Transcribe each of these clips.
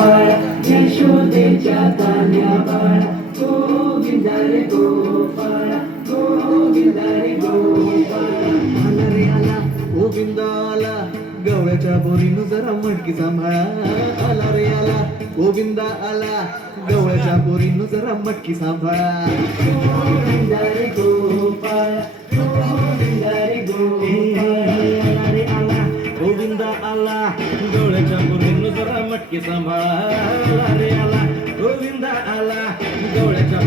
गोपाळा यशोदेच्या कान्या बाळा. गोविंद रे गोपाळा गोविंद रे गोपाळा. आला रे आला गोविंद आला गवळ्याच्या बोरीनं जरा मटकी सांभाळा. आला रे आला गोविंद आला गवळ्याच्या बोरीनं जरा मटकी सांभाळा. गोविंद रे गोपाळा सांभाळा आला. गोविंद आला गवळ्याच्या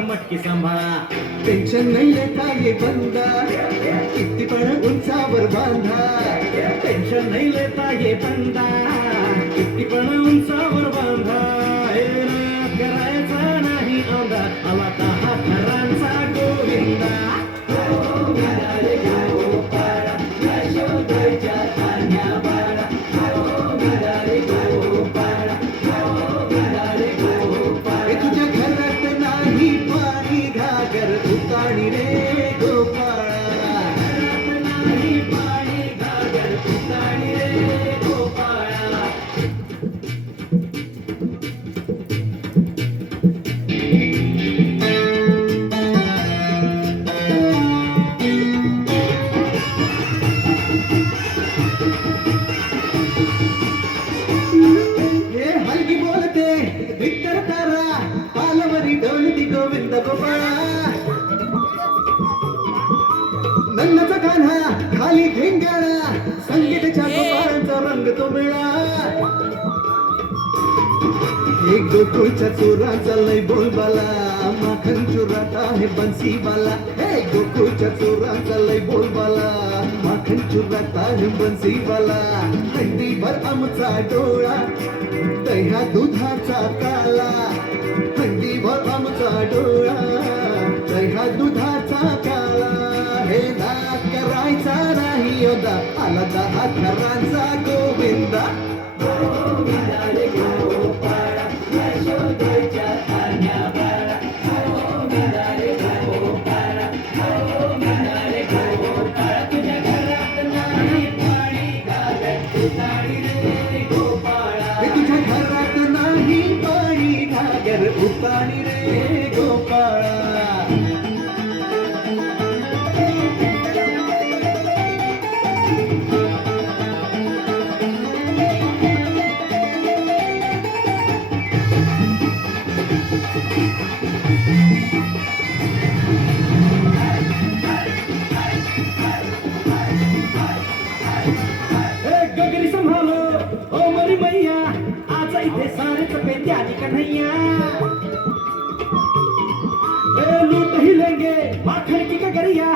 मटकी सांभाळा. टेन्शन नाही लेता ये बंदा. किती पण उंचावर बांधा. टेन्शन नाही लेता ये बंदा. किती पण उंचावर खाली ठेंगाळा संगीतच्या गोपाळांचा रंग तो मिळा एक गोकुळच्या चोराचा लय बोलबाला. माखन चोरात आहे बन्सीवाला हे गोकुळच्या चोराचा लय बोलबाला. माखन चोरात आहे बन्सीवाला हंडीभर आमचा डोळा दह्या दुधाचा काला हंडीभर आमचा डोळा. नाही योदा आला दहा खरांचा गोविंदा. गोविंद नाही पाणी घागर तुझ्या घरात नाही पाणी घागर उपाणी रे गोपाळा. गगरी संभालो. ओ मरी मैया आज इथे सारेच आली कन्हैया ए, लूट ही लेंगे माखन की कगरिया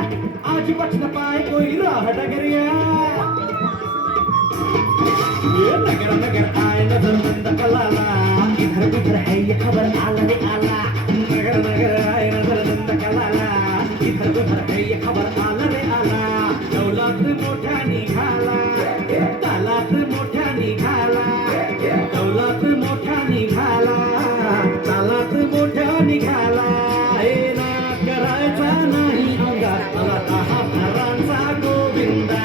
आज बच न पाए कोई राह डगरिया। नगर नगर आए नजर मंद कलाला इधर उधर है ये खबर आला निघाला. तालात मोठ्या निघाला. दौलत मोठ्या निघाला. तालात मोठ्या निघाला. हे ना करायचा नाही अंगात मला दहा गोविंदा.